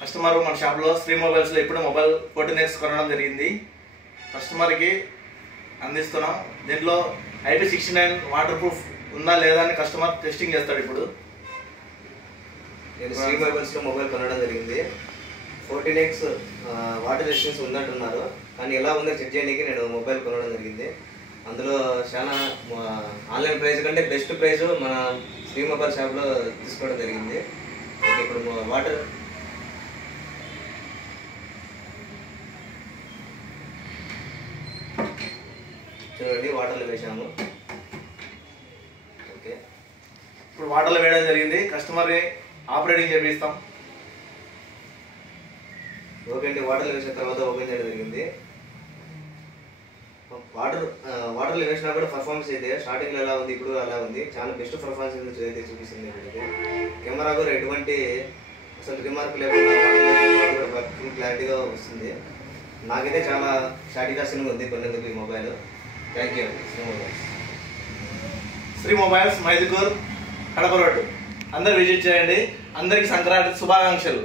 Customer మన షాప్లో శ్రీ మొబైల్స్లో ఇప్పుడు మొబైల్ 14X కొనడం జరిగింది. కస్టమర్కి అందిస్తున్నాం. దీంట్లో IP69 వాటర్ ప్రూఫ్ ఉందా లేదా అని కస్టమర్ టెస్టింగ్ చేస్తాడు. ఇప్పుడు నేను శ్రీ మొబైల్స్లో మొబైల్ కొనడం జరిగింది. 14X వాటర్ రెసిస్టెన్స్ ఉందంటున్నారు, కానీ ఎలా ఉందో చెక్ చేయడానికి నేను మొబైల్ కొనడం జరిగింది. అందులో చాలా ఆన్లైన్ ప్రైస్ కంటే బెస్ట్ ప్రైస్ మన శ్రీ మొబైల్ షాప్లో తీసుకోవడం జరిగింది. ఓకే, ఇప్పుడు వాటర్ చూడండి, వాటర్లో వేసాము. ఓకే, ఇప్పుడు వాటర్లో వేయడం జరిగింది. కస్టమర్ని ఆపరేటింగ్ చేపిస్తాం. ఓకే అండి, వాటర్లో వేసిన తర్వాత ఓపెన్ చేయడం జరిగింది. వాటర్లో వేసినా కూడా పర్ఫార్మెన్స్ అయితే స్టార్టింగ్లో ఎలా ఉంది, ఇప్పుడు అలా ఉంది. చాలా బెస్ట్ పర్ఫార్మెన్స్ అయితే చూపిస్తుంది. ఇప్పటికీ కెమెరా కూడా ఎటువంటి అసలు రిమార్క్ లేకుండా వర్కింగ్ క్లారిటీగా వస్తుంది. నాకైతే చాలా సాటిస్ఫాక్షన్గా ఉంది కొనేందుకు ఈ మొబైల్. థ్యాంక్ యూ అండి. Shri mobiles. Shri mobiles Mydukur, Kadapa road. అందరు విజిట్ చేయండి. అందరికీ సంక్రాంతి శుభాకాంక్షలు.